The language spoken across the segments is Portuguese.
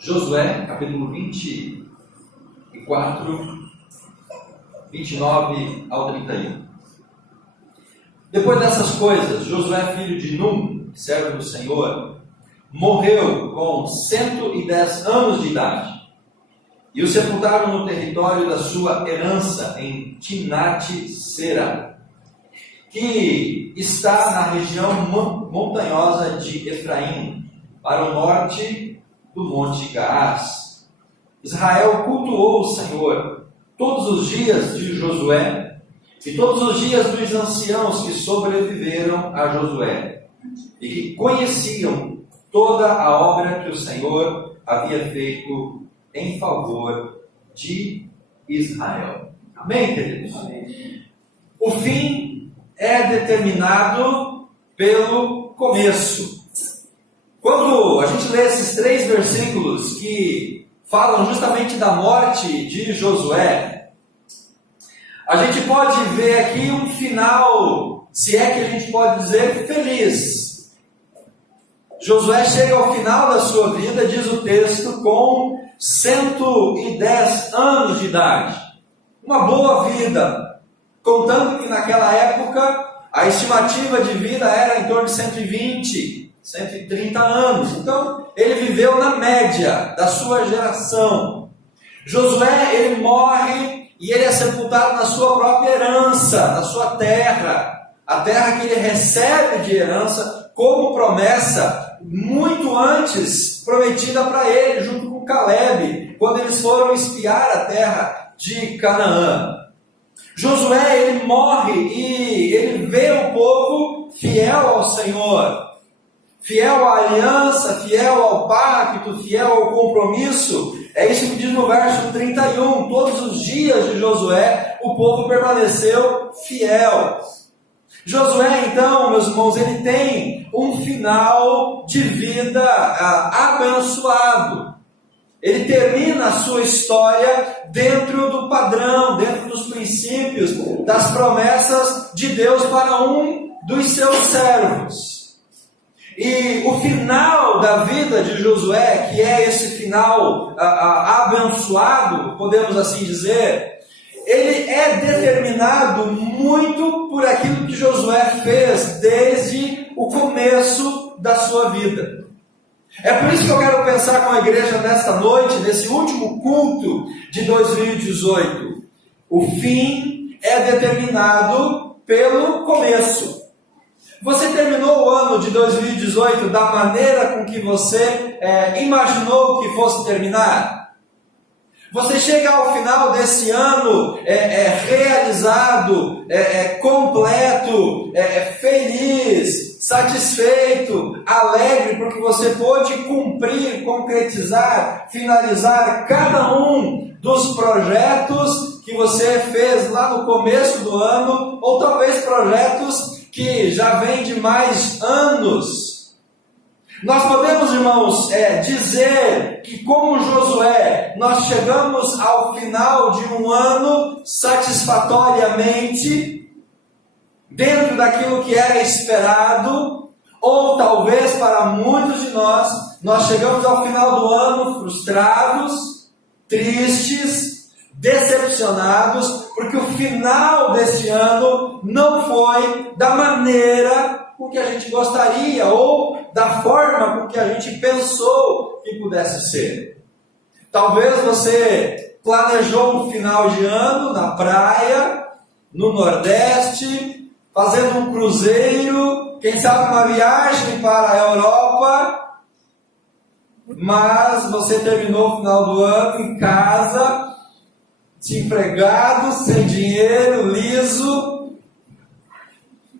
Josué, capítulo 24, 29 ao 31. Depois dessas coisas, Josué, filho de Num, servo do Senhor, morreu com 110 anos de idade. E o sepultaram no território da sua herança, em Timnat-Sera, que está na região montanhosa de Efraim, para o norte do Monte Gaás. Israel cultuou o Senhor todos os dias de Josué e todos os dias dos anciãos que sobreviveram a Josué e que conheciam toda a obra que o Senhor havia feito em favor de Israel. Amém, queridos? Amém. O fim é determinado pelo começo. Quando a gente lê esses 3 versículos que falam justamente da morte de Josué, a gente pode ver aqui um final, se é que a gente pode dizer, feliz. Josué chega ao final da sua vida, diz o texto, com 110 anos de idade. Uma boa vida, contando que naquela época a estimativa de vida era em torno de 120, 130 anos. Então, ele viveu na média da sua geração. Josué, ele morre e ele é sepultado na sua própria herança, na sua terra. A terra que ele recebe de herança como promessa, muito antes prometida para ele, junto com Caleb, quando eles foram espiar a terra de Canaã. Josué, ele morre e ele vê o povo fiel ao Senhor, fiel à aliança, fiel ao pacto, fiel ao compromisso. É isso que diz no verso 31. Todos os dias de Josué, o povo permaneceu fiel. Josué, então, meus irmãos, ele tem um final de vida abençoado. Ele termina a sua história dentro do padrão, dentro dos princípios, das promessas de Deus para um dos seus servos. E o final da vida de Josué, que é esse final abençoado, podemos assim dizer, ele é determinado muito por aquilo que Josué fez desde o começo da sua vida. É por isso que eu quero pensar com a igreja nesta noite, nesse último culto de 2018. O fim é determinado pelo começo. Você terminou o ano de 2018 da maneira com que você imaginou que fosse terminar? Você chega ao final desse ano realizado, completo, feliz, satisfeito, alegre, porque você pôde cumprir, concretizar, finalizar cada um dos projetos que você fez lá no começo do ano, ou talvez projetos que já vêm de mais anos. Nós podemos, irmãos, dizer que, como Josué, nós chegamos ao final de um ano satisfatoriamente, dentro daquilo que era esperado, ou talvez para muitos de nós chegamos ao final do ano frustrados, tristes, decepcionados, porque o final desse ano não foi da maneira com que a gente gostaria, ou da forma com que a gente pensou que pudesse ser. Talvez você planejou um final de ano na praia, no Nordeste, fazendo um cruzeiro, quem sabe uma viagem para a Europa, mas você terminou o final do ano em casa, desempregado, sem dinheiro, liso.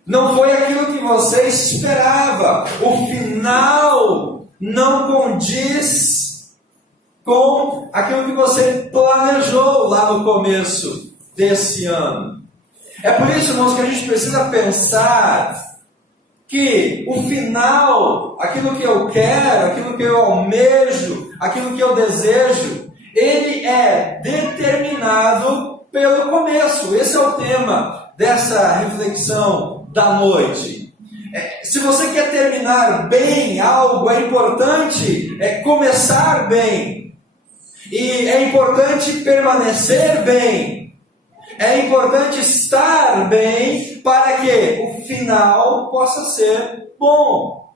Não foi aquilo que você esperava. O final não condiz com aquilo que você planejou lá no começo desse ano. É por isso, irmãos, que a gente precisa pensar que o final, aquilo que eu quero, aquilo que eu almejo, aquilo que eu desejo, ele é determinado pelo começo. Esse é o tema dessa reflexão da noite. Se você quer terminar bem algo, é importante começar bem. E é importante permanecer bem. É importante estar bem para que o final possa ser bom.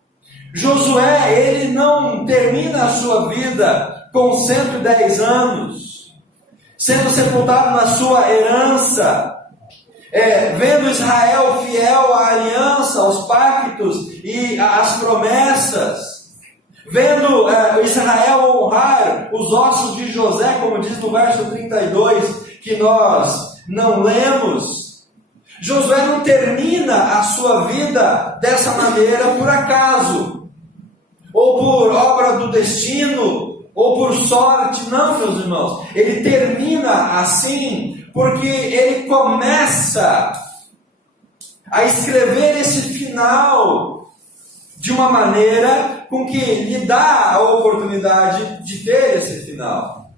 Josué, ele não termina a sua vida com 110 anos, sendo sepultado na sua herança, vendo Israel fiel à aliança, aos pactos e às promessas, vendo Israel honrar os ossos de José, como diz no verso 32, que nós não lemos. Josué não termina a sua vida dessa maneira por acaso, ou por obra do destino, ou por sorte. Não, meus irmãos, ele termina assim porque ele começa a escrever esse final de uma maneira com que lhe dá a oportunidade de ter esse final.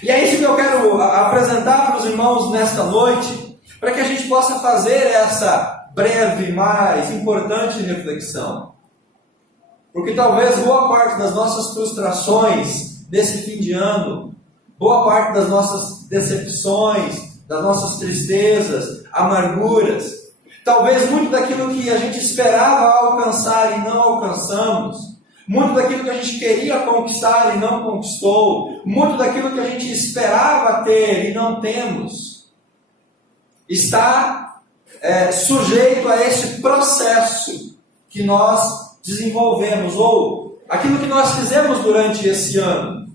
E é isso que eu quero apresentar para os irmãos nesta noite, para que a gente possa fazer essa breve, mas importante reflexão. Porque talvez boa parte das nossas frustrações desse fim de ano, boa parte das nossas decepções, das nossas tristezas, amarguras, talvez muito daquilo que a gente esperava alcançar e não alcançamos, muito daquilo que a gente queria conquistar e não conquistou, muito daquilo que a gente esperava ter e não temos, está sujeito a esse processo que nós desenvolvemos, ou aquilo que nós fizemos durante esse ano,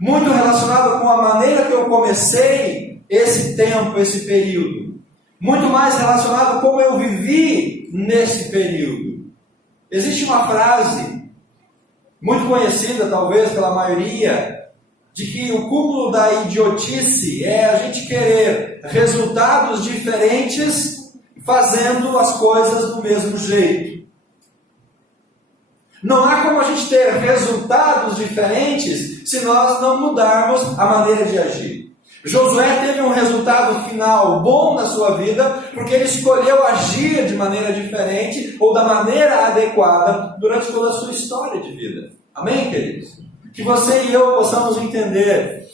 muito relacionado com a maneira que eu comecei esse tempo, esse período, muito mais relacionado com como eu vivi nesse período. Existe uma frase muito conhecida, talvez pela maioria, de que o cúmulo da idiotice é a gente querer resultados diferentes fazendo as coisas do mesmo jeito. Não há como a gente ter resultados diferentes se nós não mudarmos a maneira de agir. Josué teve um resultado final bom na sua vida porque ele escolheu agir de maneira diferente ou da maneira adequada durante toda a sua história de vida. Amém, queridos? Que você e eu possamos entender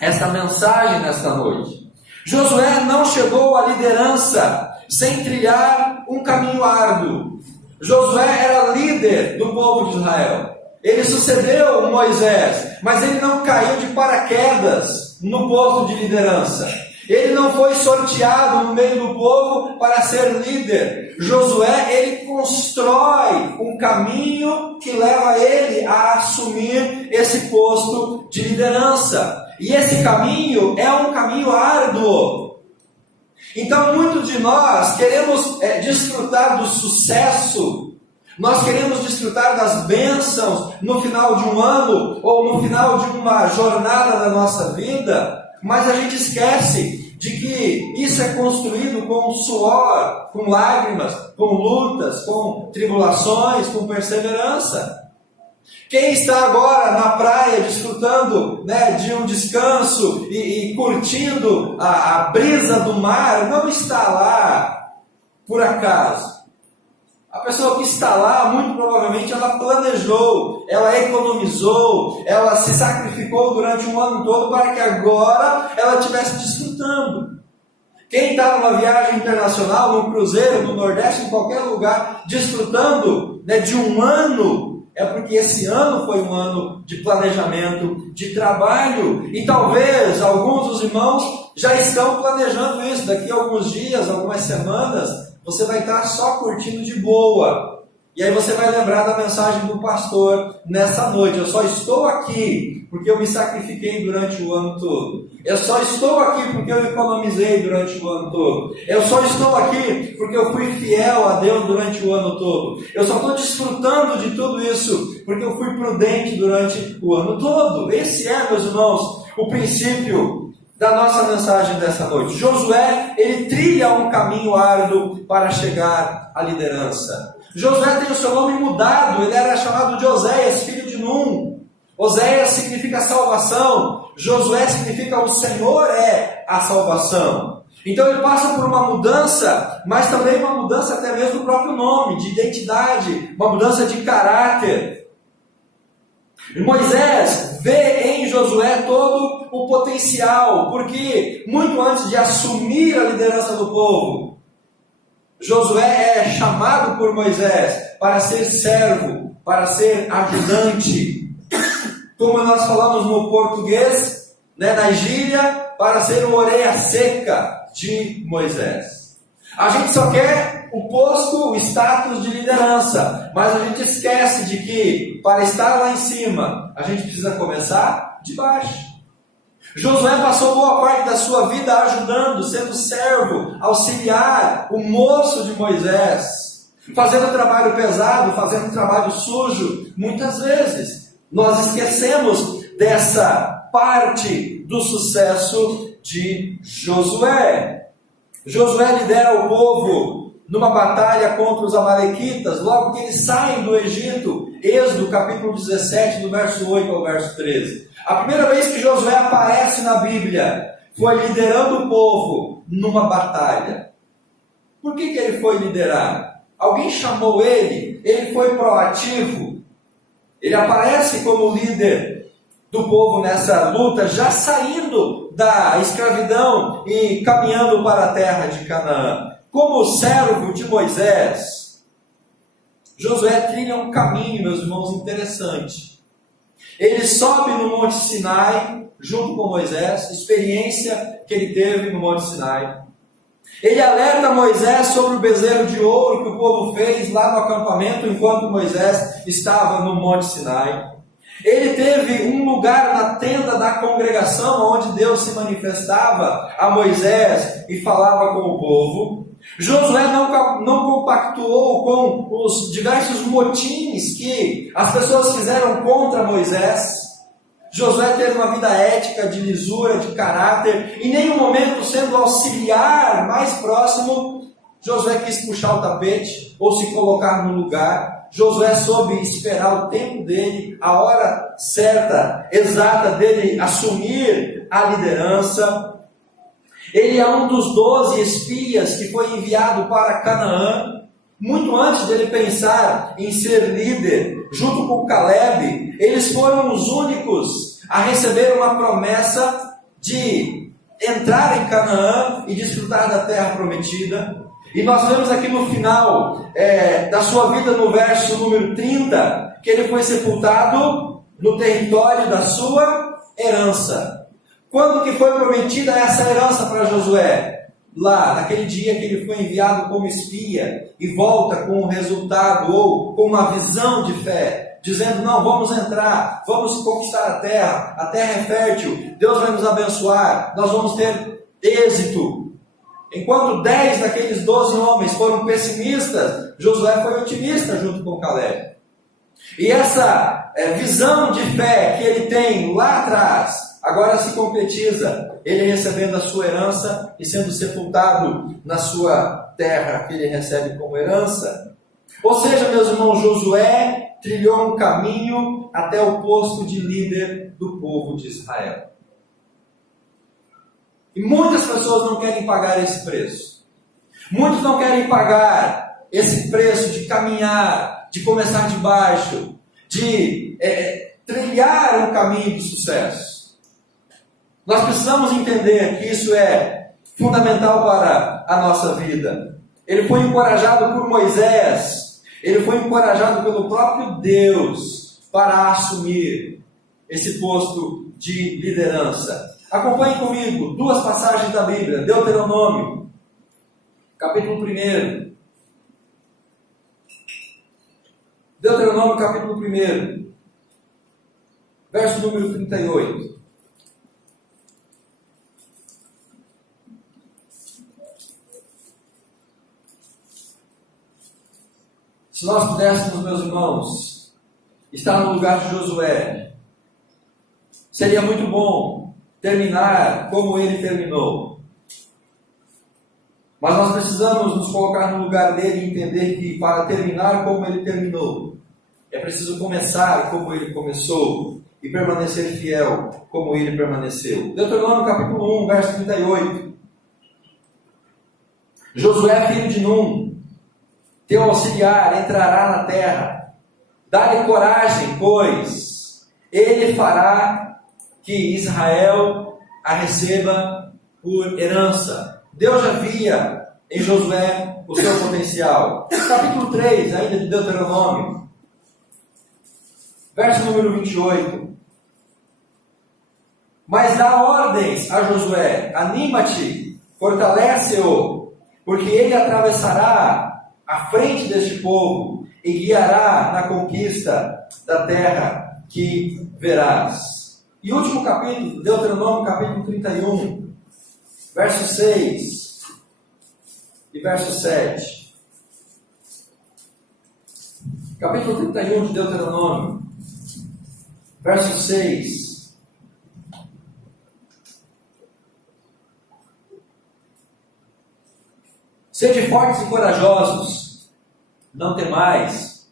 esta mensagem nesta noite. Josué não chegou à liderança sem trilhar um caminho árduo. Josué era líder do povo de Israel. Ele sucedeu Moisés, mas ele não caiu de paraquedas no posto de liderança. Ele não foi sorteado no meio do povo para ser líder. Josué, ele constrói um caminho que leva ele a assumir esse posto de liderança. E esse caminho é um caminho árduo. Então, muitos de nós queremos desfrutar do sucesso, nós queremos desfrutar das bênçãos no final de um ano, ou no final de uma jornada da nossa vida, mas a gente esquece de que isso é construído com suor, com lágrimas, com lutas, com tribulações, com perseverança. Quem está agora na praia desfrutando de um descanso e curtindo a brisa do mar, não está lá por acaso. A pessoa que está lá, muito provavelmente, ela planejou, ela economizou, ela se sacrificou durante um ano todo para que agora ela estivesse desfrutando. Quem está numa viagem internacional, num cruzeiro, no Nordeste, em qualquer lugar, desfrutando de um ano, é porque esse ano foi um ano de planejamento, de trabalho. E talvez alguns dos irmãos já estão planejando isso. Daqui a alguns dias, algumas semanas, você vai estar só curtindo de boa. E aí você vai lembrar da mensagem do pastor nessa noite. Eu só estou aqui porque eu me sacrifiquei durante o ano todo. Eu só estou aqui porque eu economizei durante o ano todo. Eu só estou aqui porque eu fui fiel a Deus durante o ano todo. Eu só estou desfrutando de tudo isso porque eu fui prudente durante o ano todo. Esse é, meus irmãos, o princípio da nossa mensagem dessa noite. Josué, ele trilha um caminho árduo para chegar à liderança. Josué tem o seu nome mudado, ele era chamado de Oséias, filho de Num. Oséias significa salvação, Josué significa o Senhor é a salvação. Então ele passa por uma mudança, mas também uma mudança até mesmo do próprio nome, de identidade, uma mudança de caráter. E Moisés vê em Josué todo o potencial, porque muito antes de assumir a liderança do povo, Josué é chamado por Moisés para ser servo, para ser ajudante. Como nós falamos no português, na gíria, para ser o orelha seca de Moisés. A gente só quer o posto, o status de liderança, mas a gente esquece de que para estar lá em cima, a gente precisa começar de baixo. Josué passou boa parte da sua vida ajudando, sendo servo, auxiliar, o moço de Moisés, fazendo trabalho pesado, fazendo trabalho sujo. Muitas vezes nós esquecemos dessa parte do sucesso de Josué. Josué lidera o povo numa batalha contra os amalequitas, logo que eles saem do Egito. Êxodo capítulo 17, do verso 8 ao verso 13. A primeira vez que Josué aparece na Bíblia foi liderando o povo numa batalha. Por que ele foi liderar? Alguém chamou ele? Ele foi proativo? Ele aparece como líder do povo nessa luta, já saindo da escravidão e caminhando para a terra de Canaã. Como servo de Moisés, Josué trilha um caminho, meus irmãos, interessante. Ele sobe no Monte Sinai, junto com Moisés, experiência que ele teve no Monte Sinai. Ele alerta Moisés sobre o bezerro de ouro que o povo fez lá no acampamento, enquanto Moisés estava no Monte Sinai. Ele teve um lugar na tenda da congregação, onde Deus se manifestava a Moisés e falava com o povo. Josué não compactuou com os diversos motins que as pessoas fizeram contra Moisés. Josué teve uma vida ética, de lisura, de caráter. Em nenhum momento, sendo auxiliar mais próximo, Josué quis puxar o tapete ou se colocar no lugar. Josué soube esperar o tempo dele, a hora certa, exata dele assumir a liderança. Ele é um dos 12 espias que foi enviado para Canaã. Muito antes de ele pensar em ser líder, junto com Caleb, eles foram os únicos a receber uma promessa de entrar em Canaã e desfrutar da terra prometida. E nós vemos aqui no final da sua vida, no verso número 30, que ele foi sepultado no território da sua herança. Quando que foi prometida essa herança para Josué? Lá, naquele dia que ele foi enviado como espia e volta com um resultado ou com uma visão de fé, dizendo: não, vamos entrar, vamos conquistar a terra é fértil, Deus vai nos abençoar, nós vamos ter êxito. Enquanto 10 daqueles 12 homens foram pessimistas, Josué foi otimista junto com Caleb. E essa visão de fé que ele tem lá atrás, agora se concretiza, ele recebendo a sua herança e sendo sepultado na sua terra que ele recebe como herança. Ou seja, meus irmãos, Josué trilhou um caminho até o posto de líder do povo de Israel. E muitas pessoas não querem pagar esse preço. Muitos não querem pagar esse preço de caminhar, de começar de baixo, de trilhar um caminho de sucesso. Nós precisamos entender que isso é fundamental para a nossa vida. Ele foi encorajado por Moisés, ele foi encorajado pelo próprio Deus para assumir esse posto de liderança. Acompanhe comigo 2 passagens da Bíblia. Deuteronômio, capítulo 1. Deuteronômio, capítulo 1, verso número 38. Se nós pudéssemos, meus irmãos, estar no lugar de Josué, seria muito bom terminar como ele terminou. Mas nós precisamos nos colocar no lugar dele e entender que para terminar como ele terminou, é preciso começar como ele começou e permanecer fiel como ele permaneceu. Deuteronômio capítulo 1, verso 38. Josué, filho de Num, teu auxiliar, entrará na terra. Dá-lhe coragem, pois ele fará que Israel a receba por herança. Deus já via em Josué o seu potencial. Capítulo 3, ainda de Deuteronômio, verso número 28. Mas dá ordens a Josué: anima-te, fortalece-o, porque ele atravessará a frente deste povo e guiará na conquista da terra que verás. E último capítulo, Deuteronômio, capítulo 31, verso 6 e verso 7. Capítulo 31 de Deuteronômio, verso 6. Sede fortes e corajosos, não temais,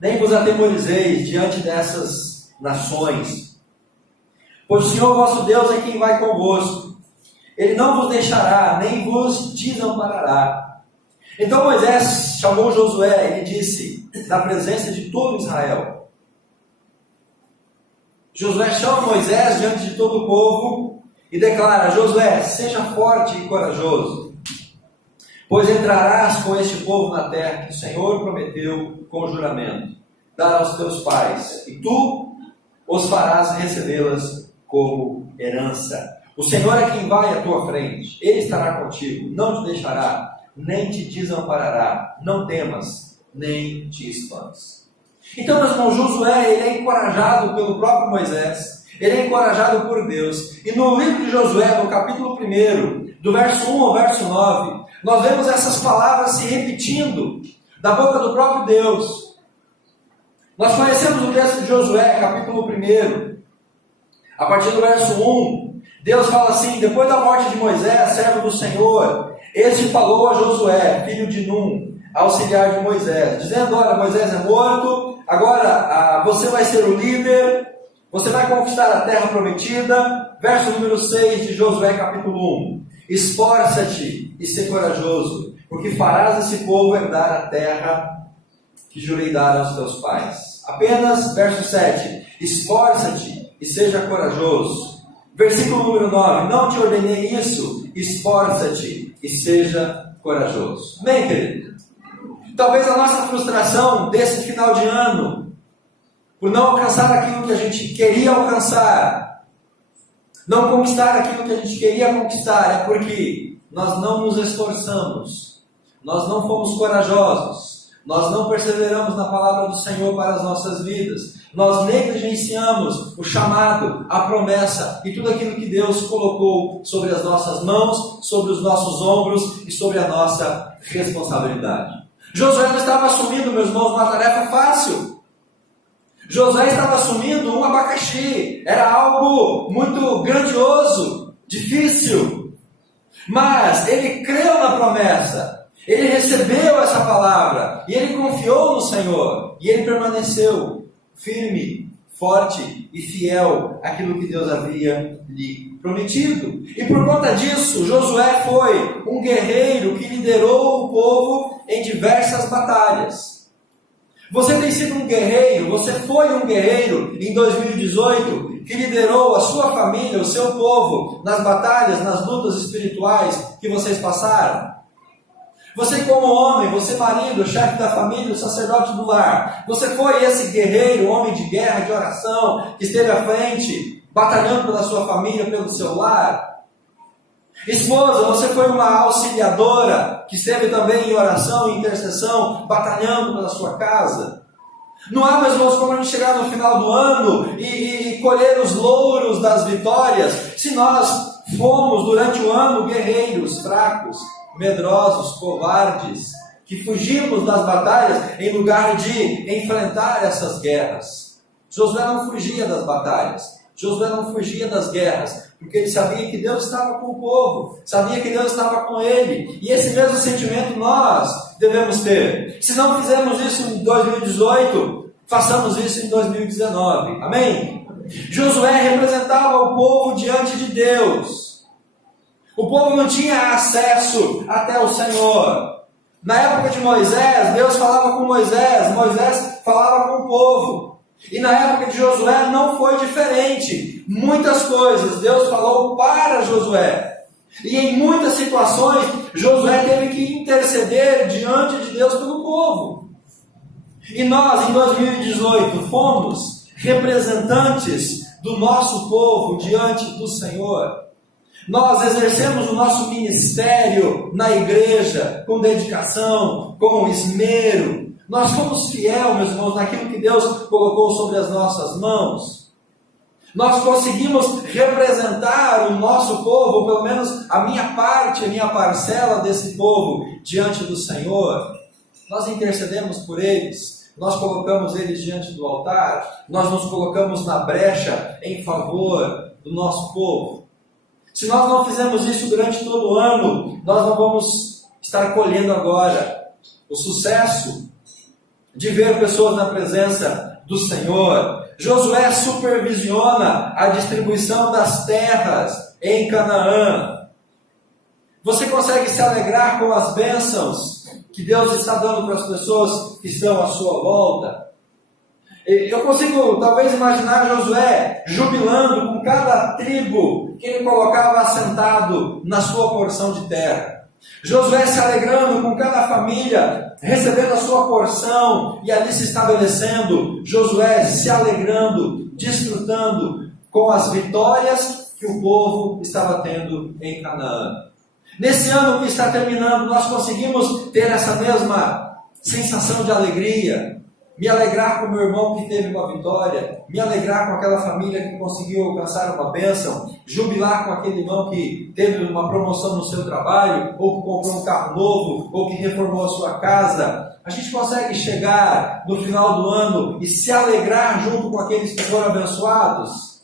nem vos atemorizeis diante dessas nações, pois o Senhor vosso Deus é quem vai convosco. Ele não vos deixará, nem vos desamparará. Então Moisés chamou Josué e lhe disse, na presença de todo Israel. Josué chama Moisés diante de todo o povo e declara: Josué, seja forte e corajoso, pois entrarás com este povo na terra que o Senhor prometeu com juramento dar aos teus pais, e tu os farás recebê-las como herança. O Senhor é quem vai à tua frente, Ele estará contigo, não te deixará, nem te desamparará. Não temas, nem te espantes. Então, meus irmãos, Josué, ele é encorajado pelo próprio Moisés, ele é encorajado por Deus. E no livro de Josué, no capítulo 1, do verso 1 ao verso 9, nós vemos essas palavras se repetindo da boca do próprio Deus. Nós conhecemos o texto de Josué, capítulo 1, a partir do verso 1, Deus fala assim: depois da morte de Moisés, servo do Senhor, este falou a Josué, filho de Num, auxiliar de Moisés, dizendo: olha, Moisés é morto, agora você vai ser o líder, você vai conquistar a terra prometida. Verso número 6 de Josué, capítulo 1. Esforça-te e ser corajoso, porque farás esse povo herdar a terra que jurei dar aos teus pais. Apenas, verso 7, esforça-te e seja corajoso. Versículo número 9, não te ordenei isso, esforça-te e seja corajoso. Bem, querido, talvez a nossa frustração desse final de ano, por não alcançar aquilo que a gente queria alcançar, não conquistar aquilo que a gente queria conquistar, é porque nós não nos esforçamos, nós não fomos corajosos, nós não perseveramos na palavra do Senhor para as nossas vidas, nós negligenciamos o chamado, a promessa e tudo aquilo que Deus colocou sobre as nossas mãos, sobre os nossos ombros e sobre a nossa responsabilidade. Josué não estava assumindo, meus irmãos, uma tarefa fácil. Josué estava assumindo um abacaxi, era algo muito grandioso, difícil, mas ele creu na promessa, ele recebeu essa palavra, e ele confiou no Senhor, e ele permaneceu firme, forte e fiel àquilo que Deus havia lhe prometido. E por conta disso, Josué foi um guerreiro que liderou o povo em diversas batalhas. Você tem sido um guerreiro, você foi um guerreiro em 2018, que liderou a sua família, o seu povo, nas batalhas, nas lutas espirituais que vocês passaram? Você como homem, você marido, chefe da família, o sacerdote do lar, você foi esse guerreiro, homem de guerra, de oração, que esteve à frente, batalhando pela sua família, pelo seu lar? Esposa, você foi uma auxiliadora, que esteve também em oração e intercessão, batalhando pela sua casa? Não há, meus irmãos, como a gente chegar no final do ano e colher os louros das vitórias, se nós fomos durante o ano guerreiros fracos, medrosos, covardes, que fugimos das batalhas em lugar de enfrentar essas guerras. Josué não fugia das batalhas, Josué não fugia das guerras, porque ele sabia que Deus estava com o povo, sabia que Deus estava com ele, e esse mesmo sentimento nós devemos ter. Se não fizermos isso em 2018, façamos isso em 2019, amém? Josué representava o povo diante de Deus. O povo não tinha acesso até o Senhor. Na época de Moisés, Deus falava com Moisés, Moisés falava com o povo. E na época de Josué não foi diferente. Muitas coisas Deus falou para Josué. E em muitas situações, Josué teve que interceder diante de Deus pelo povo. E nós, em 2018, fomos representantes do nosso povo diante do Senhor. Nós exercemos o nosso ministério na igreja com dedicação, com esmero. Nós fomos fiel, meus irmãos, naquilo que Deus colocou sobre as nossas mãos. Nós conseguimos representar o nosso povo, ou pelo menos a minha parte, a minha parcela desse povo, diante do Senhor. Nós intercedemos por eles, nós colocamos eles diante do altar, nós nos colocamos na brecha em favor do nosso povo. Se nós não fizermos isso durante todo o ano, nós não vamos estar colhendo agora o sucesso de ver pessoas na presença do Senhor. Josué supervisiona a distribuição das terras em Canaã. Você consegue se alegrar com as bênçãos que Deus está dando para as pessoas que estão à sua volta? Eu consigo talvez imaginar Josué jubilando com cada tribo que ele colocava assentado na sua porção de terra. Josué se alegrando com cada família, recebendo a sua porção e ali se estabelecendo. Josué se alegrando, desfrutando com as vitórias que o povo estava tendo em Canaã. Nesse ano que está terminando, nós conseguimos ter essa mesma sensação de alegria. Me alegrar com o meu irmão que teve uma vitória, me alegrar com aquela família que conseguiu alcançar uma bênção, jubilar com aquele irmão que teve uma promoção no seu trabalho, ou que comprou um carro novo, ou que reformou a sua casa. A gente consegue chegar no final do ano e se alegrar junto com aqueles que foram abençoados?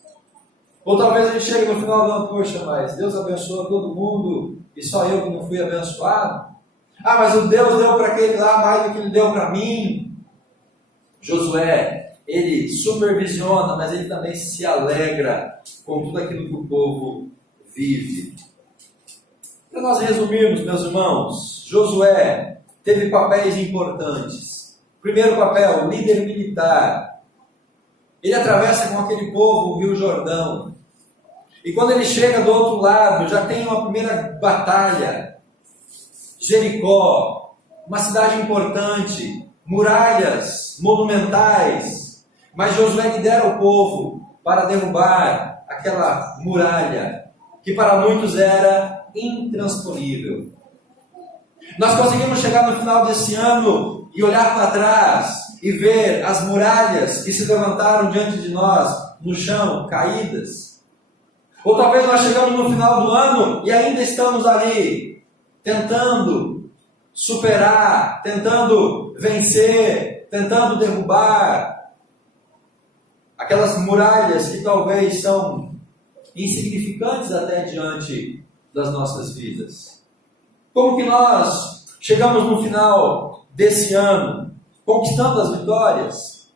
Ou talvez a gente chegue no final do ano, poxa, mas Deus abençoou todo mundo e só eu que não fui abençoado? Ah, mas o Deus deu para aquele lá mais do que ele deu para mim. Josué, ele supervisiona, mas ele também se alegra com tudo aquilo que o povo vive. Para nós resumirmos, meus irmãos, Josué teve papéis importantes. Primeiro papel, líder militar. Ele atravessa com aquele povo o Rio Jordão. E quando ele chega do outro lado, já tem uma primeira batalha. Jericó, uma cidade importante. Muralhas monumentais, mas Josué lidera o povo para derrubar aquela muralha que para muitos era intransponível. Nós conseguimos chegar no final desse ano e olhar para trás e ver as muralhas que se levantaram diante de nós no chão, caídas. Ou talvez nós chegamos no final do ano e ainda estamos ali tentando superar, tentando vencer, tentando derrubar aquelas muralhas que talvez são insignificantes até diante das nossas vidas. Como que nós chegamos no final desse ano, conquistando as vitórias,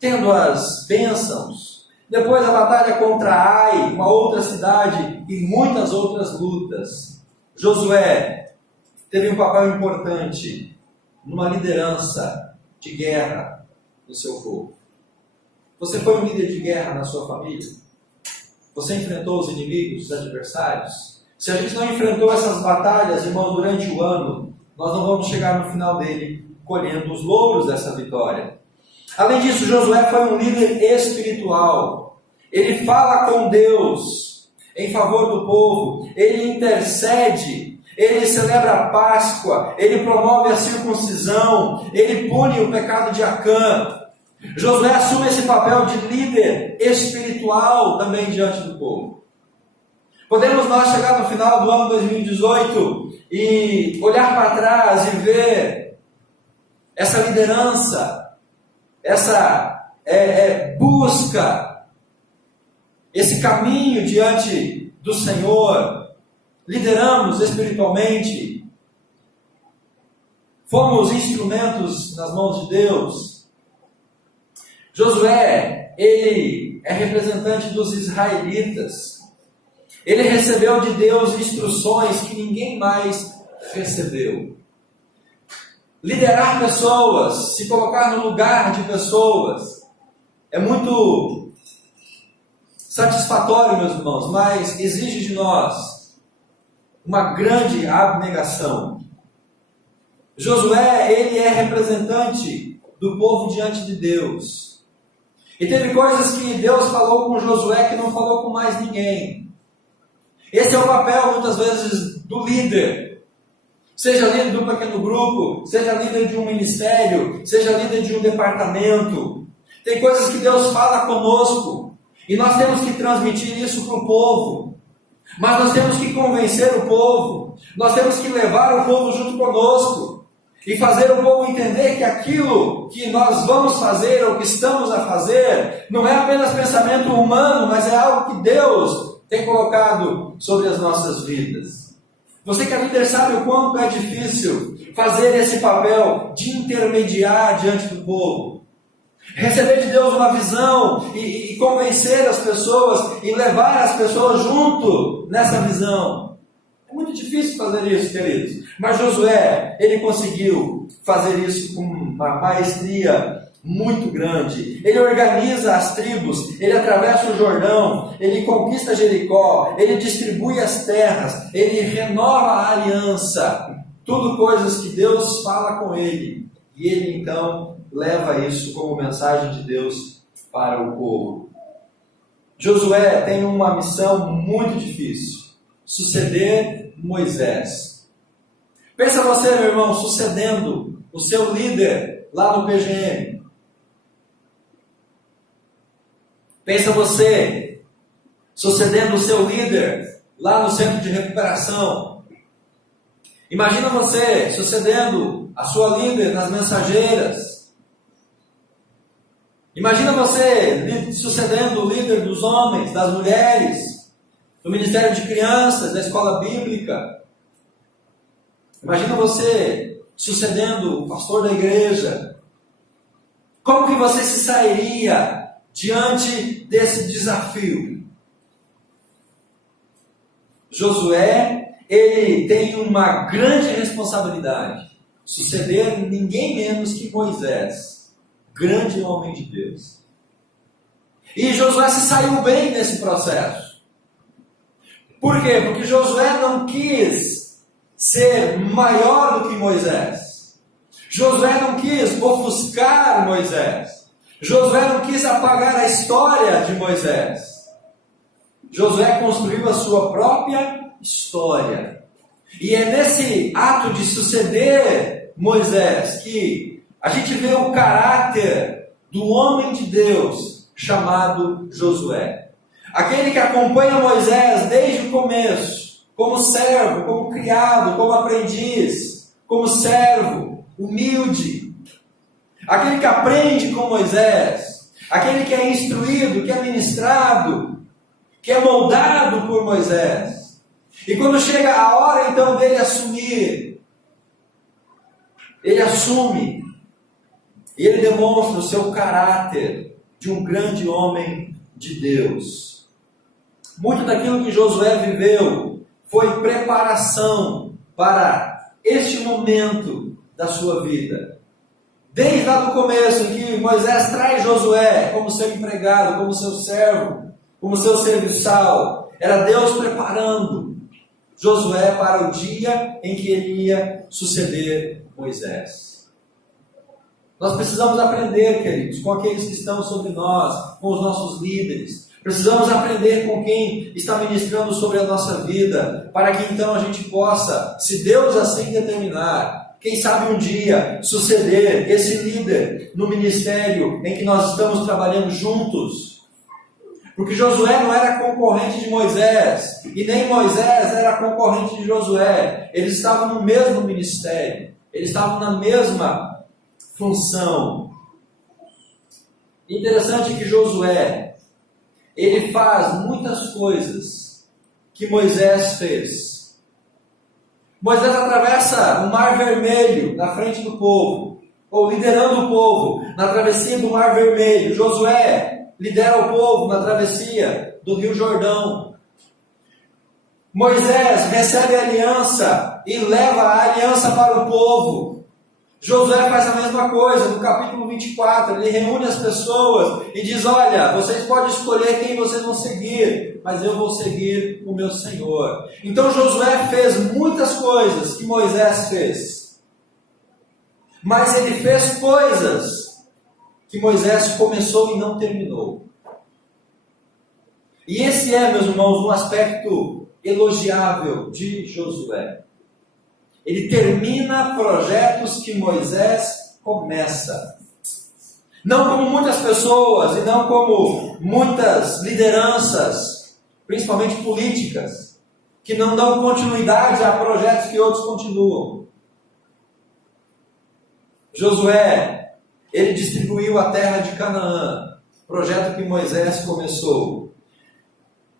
tendo as bênçãos, depois a batalha contra Ai, uma outra cidade e muitas outras lutas. Josué teve um papel importante numa liderança de guerra no seu povo. Você foi um líder de guerra na sua família? Você enfrentou os inimigos, os adversários? Se a gente não enfrentou essas batalhas, irmão, durante o ano, nós não vamos chegar no final dele colhendo os louros dessa vitória. Além disso, Josué foi um líder espiritual. Ele fala com Deus em favor do povo, ele intercede. Ele celebra a Páscoa, ele promove a circuncisão, ele pune o pecado de Acã. Josué assume esse papel de líder espiritual também diante do povo. Podemos nós chegar no final do ano 2018 e olhar para trás e ver essa liderança, essa busca, esse caminho diante do Senhor. Lideramos espiritualmente, fomos instrumentos nas mãos de Deus. Josué, ele é representante dos israelitas. Ele recebeu de Deus instruções que ninguém mais recebeu. Liderar pessoas, se colocar no lugar de pessoas, é muito satisfatório, meus irmãos, mas exige de nós uma grande abnegação. Josué, ele é representante do povo diante de Deus. E teve coisas que Deus falou com Josué que não falou com mais ninguém. Esse é o papel, muitas vezes, do líder. Seja líder de um pequeno grupo, seja líder de um ministério, seja líder de um departamento. Tem coisas que Deus fala conosco e nós temos que transmitir isso para o povo. Mas nós temos que convencer o povo, nós temos que levar o povo junto conosco e fazer o povo entender que aquilo que nós vamos fazer ou que estamos a fazer não é apenas pensamento humano, mas é algo que Deus tem colocado sobre as nossas vidas. Você que é líder sabe o quanto é difícil fazer esse papel de intermediar diante do povo. Receber de Deus uma visão e convencer as pessoas e levar as pessoas junto nessa visão. É muito difícil fazer isso, queridos. Mas Josué, ele conseguiu fazer isso com uma maestria muito grande. Ele organiza as tribos, ele atravessa o Jordão, ele conquista Jericó, ele distribui as terras, ele renova a aliança. Tudo coisas que Deus fala com ele. E ele então leva isso como mensagem de Deus para o povo. Josué tem uma missão muito difícil: suceder Moisés. Pensa você, meu irmão, sucedendo o seu líder lá no PGM. Pensa você sucedendo o seu líder lá no centro de recuperação. Imagina você sucedendo a sua líder nas mensageiras. Imagina você sucedendo o líder dos homens, das mulheres, do Ministério de Crianças, da escola bíblica. Imagina você sucedendo o pastor da igreja. Como que você se sairia diante desse desafio? Josué, ele tem uma grande responsabilidade: suceder ninguém menos que Moisés, grande homem de Deus. E Josué se saiu bem nesse processo. Por quê? Porque Josué não quis ser maior do que Moisés. Josué não quis ofuscar Moisés. Josué não quis apagar a história de Moisés. Josué construiu a sua própria história. E é nesse ato de suceder Moisés que a gente vê o caráter do homem de Deus chamado Josué. Aquele que acompanha Moisés desde o começo, como servo, como criado, como aprendiz, como servo, humilde. Aquele que aprende com Moisés, aquele que é instruído, que é ministrado, que é moldado por Moisés. E quando chega a hora então dele assumir, ele assume, e ele demonstra o seu caráter de um grande homem de Deus. Muito daquilo que Josué viveu foi preparação para este momento da sua vida. Desde lá do começo, em que Moisés traz Josué como seu empregado, como seu servo, como seu serviçal, era Deus preparando Josué para o dia em que ele ia suceder Moisés. Nós precisamos aprender, queridos, com aqueles que estão sobre nós, com os nossos líderes. Precisamos aprender com quem está ministrando sobre a nossa vida, para que então a gente possa, se Deus assim determinar, quem sabe um dia suceder esse líder no ministério em que nós estamos trabalhando juntos. Porque Josué não era concorrente de Moisés, e nem Moisés era concorrente de Josué. Eles estavam no mesmo ministério, eles estavam na mesma função. Interessante que Josué, ele faz muitas coisas que Moisés fez. Moisés atravessa o Mar Vermelho na frente do povo, ou liderando o povo na travessia do Mar Vermelho. Josué lidera o povo na travessia do Rio Jordão. Moisés recebe a aliança e leva a aliança para o povo. Josué faz a mesma coisa. No capítulo 24, ele reúne as pessoas e diz: olha, vocês podem escolher quem vocês vão seguir, mas eu vou seguir o meu Senhor. Então Josué fez muitas coisas que Moisés fez, mas ele fez coisas que Moisés começou e não terminou. E esse é, meus irmãos, um aspecto elogiável de Josué. Ele termina projetos que Moisés começa. Não como muitas pessoas e não como muitas lideranças, principalmente políticas, que não dão continuidade a projetos que outros continuam. Josué, ele distribuiu a terra de Canaã, projeto que Moisés começou.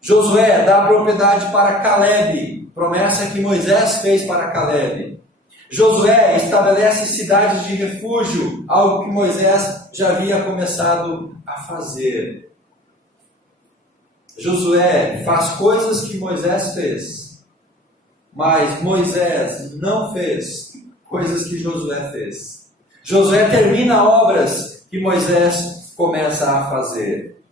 Josué dá a propriedade para Calebe, promessa que Moisés fez para Calebe. Josué estabelece cidades de refúgio, algo que Moisés já havia começado a fazer. Josué faz coisas que Moisés fez, mas Moisés não fez coisas que Josué fez. Josué termina obras que Moisés começa a fazer.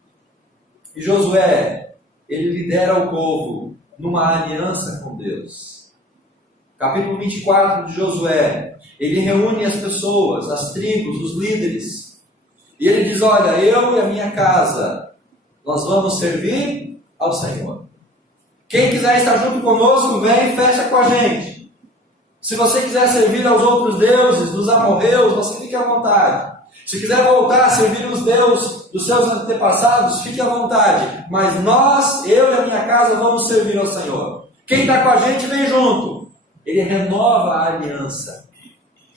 E Josué, ele lidera o povo numa aliança com Deus. Capítulo 24 de Josué, ele reúne as pessoas, as tribos, os líderes, e ele diz: olha, eu e a minha casa, nós vamos servir ao Senhor. Quem quiser estar junto conosco, vem e fecha com a gente. Se você quiser servir aos outros deuses, dos amorreus, você fique à vontade. Se quiser voltar a servir os deuses dos seus antepassados, fique à vontade. Mas nós, eu e a minha casa, vamos servir ao Senhor. Quem está com a gente, vem junto. Ele renova a aliança.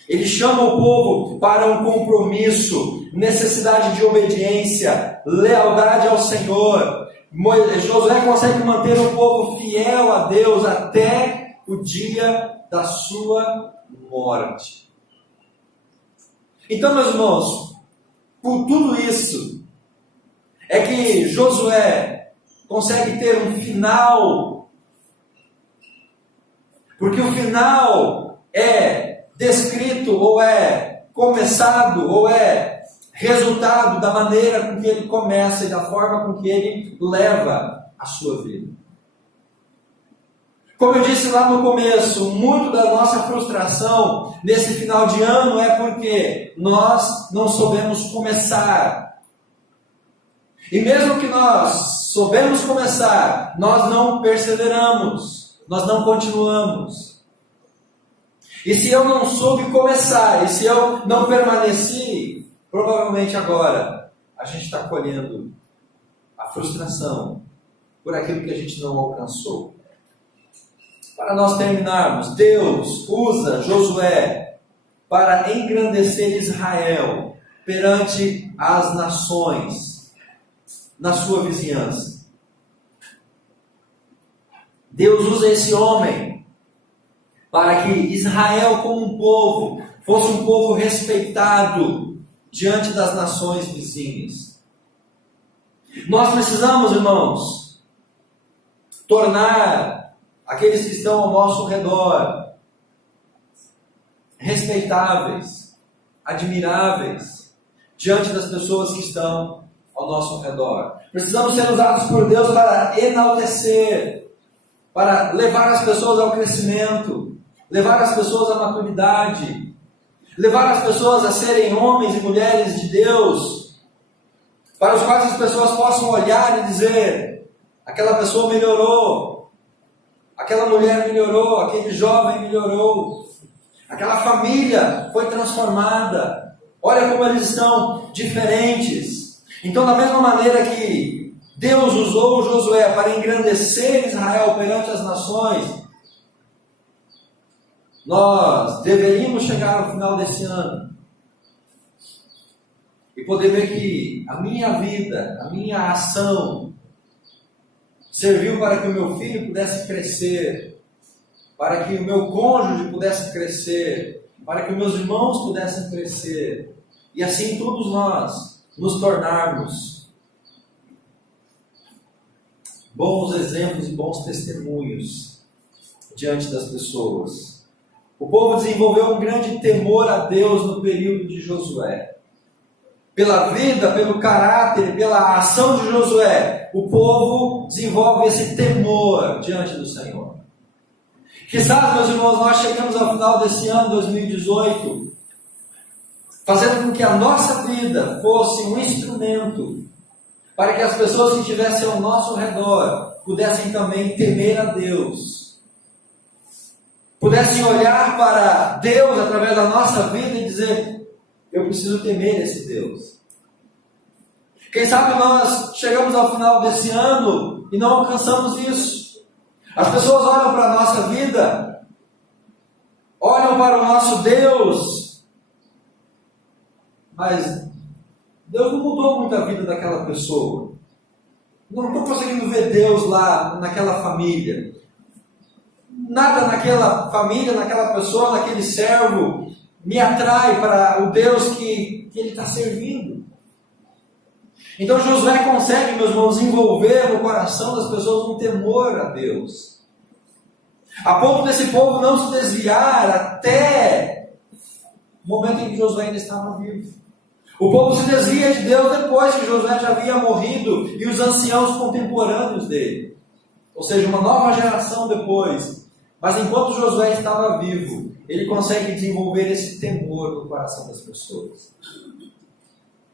Ele chama o povo para um compromisso, necessidade de obediência, lealdade ao Senhor. Josué consegue manter o povo fiel a Deus até o dia da sua morte. Então, meus irmãos, por tudo isso, é que Josué consegue ter um final, porque o final é descrito, ou é começado, ou é resultado da maneira com que ele começa e da forma com que ele leva a sua vida. Como eu disse lá no começo, muito da nossa frustração nesse final de ano é porque nós não soubemos começar. E mesmo que nós soubemos começar, nós não perseveramos, nós não continuamos. E se eu não soube começar, e se eu não permaneci, provavelmente agora a gente está colhendo a frustração por aquilo que a gente não alcançou. Para nós terminarmos, Deus usa Josué para engrandecer Israel perante as nações na sua vizinhança. Deus usa esse homem para que Israel, como um povo, fosse um povo respeitado diante das nações vizinhas. Nós precisamos, irmãos, tornar aqueles que estão ao nosso redor respeitáveis, admiráveis, diante das pessoas que estão ao nosso redor. Precisamos ser usados por Deus para enaltecer, para levar as pessoas ao crescimento, levar as pessoas à maturidade, levar as pessoas a serem homens e mulheres de Deus, para os quais as pessoas possam olhar e dizer: aquela pessoa melhorou, aquela mulher melhorou, aquele jovem melhorou, aquela família foi transformada, olha como eles estão diferentes. Então, da mesma maneira que Deus usou Josué para engrandecer Israel perante as nações, nós deveríamos chegar ao final desse ano e poder ver que a minha vida, a minha ação, serviu para que o meu filho pudesse crescer, para que o meu cônjuge pudesse crescer, para que os meus irmãos pudessem crescer, e assim todos nós nos tornarmos bons exemplos e bons testemunhos diante das pessoas. O povo desenvolveu um grande temor a Deus no período de Josué. Pela vida, pelo caráter, pela ação de Josué, o povo desenvolve esse temor diante do Senhor. Quizás, meus irmãos, nós chegamos ao final desse ano, 2018, fazendo com que a nossa vida fosse um instrumento para que as pessoas que estivessem ao nosso redor pudessem também temer a Deus, pudessem olhar para Deus através da nossa vida e dizer: eu preciso temer esse Deus. Quem sabe nós chegamos ao final desse ano e não alcançamos isso. As pessoas olham para a nossa vida, olham para o nosso Deus, mas Deus não mudou muito a vida daquela pessoa. Não estou conseguindo ver Deus lá naquela família. Nada naquela família, naquela pessoa, naquele servo me atrai para o Deus que ele está servindo. Então Josué consegue, meus irmãos, envolver no coração das pessoas um temor a Deus, a ponto desse povo não se desviar até o momento em que Josué ainda estava vivo. O povo se desvia de Deus depois que Josué já havia morrido e os anciãos contemporâneos dele, ou seja, uma nova geração depois. Mas enquanto Josué estava vivo, ele consegue desenvolver esse temor no coração das pessoas.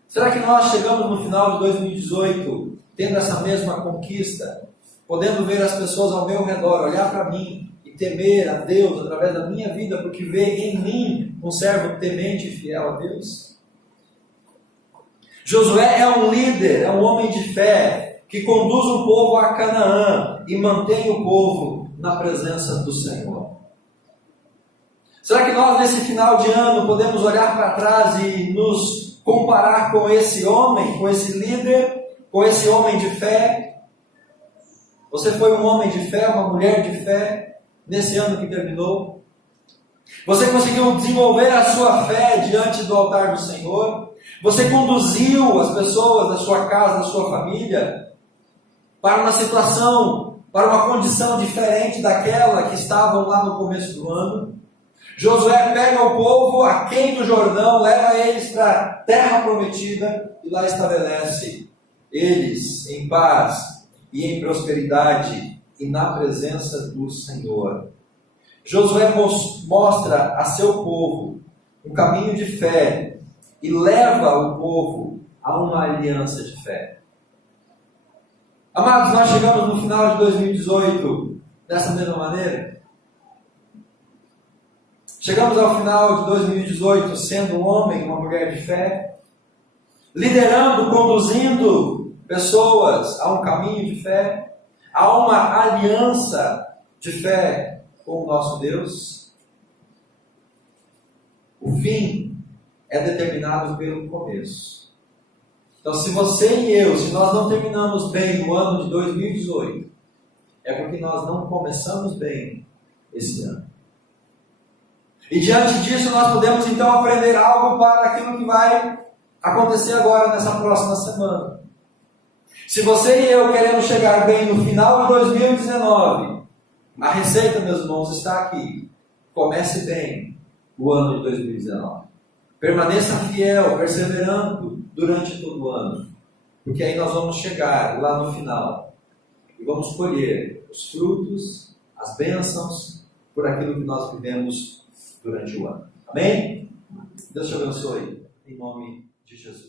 Será que nós chegamos no final de 2018 tendo essa mesma conquista? Podendo ver as pessoas ao meu redor, olhar para mim e temer a Deus através da minha vida, porque vê em mim um servo temente e fiel a Deus? Josué é um líder, é um homem de fé, que conduz o povo a Canaã e mantém o povo na presença do Senhor. Será que nós nesse final de ano podemos olhar para trás e nos comparar com esse homem, com esse líder, com esse homem de fé? Você foi um homem de fé, uma mulher de fé, nesse ano que terminou? Você conseguiu desenvolver a sua fé diante do altar do Senhor? Você conduziu as pessoas da sua casa, da sua família, para uma situação, para uma condição diferente daquela que estavam lá no começo do ano? Josué pega o povo aquém do Jordão, leva eles para a terra prometida e lá estabelece eles em paz e em prosperidade e na presença do Senhor. Josué mostra a seu povo um caminho de fé e leva o povo a uma aliança de fé. Amados, nós chegamos no final de 2018 dessa mesma maneira? Chegamos ao final de 2018 sendo um homem, uma mulher de fé, liderando, conduzindo pessoas a um caminho de fé, a uma aliança de fé com o nosso Deus? O fim é determinado pelo começo. Então, se você e eu, se nós não terminamos bem o ano de 2018, é porque nós não começamos bem esse ano. E diante disso nós podemos então aprender algo para aquilo que vai acontecer agora nessa próxima semana. Se você e eu queremos chegar bem no final de 2019, a receita, meus irmãos, está aqui. Comece bem o ano de 2019. Permaneça fiel, perseverando durante todo o ano. Porque aí nós vamos chegar lá no final e vamos colher os frutos, as bênçãos, por aquilo que nós vivemos durante o ano. Amém? Deus te abençoe, em nome de Jesus.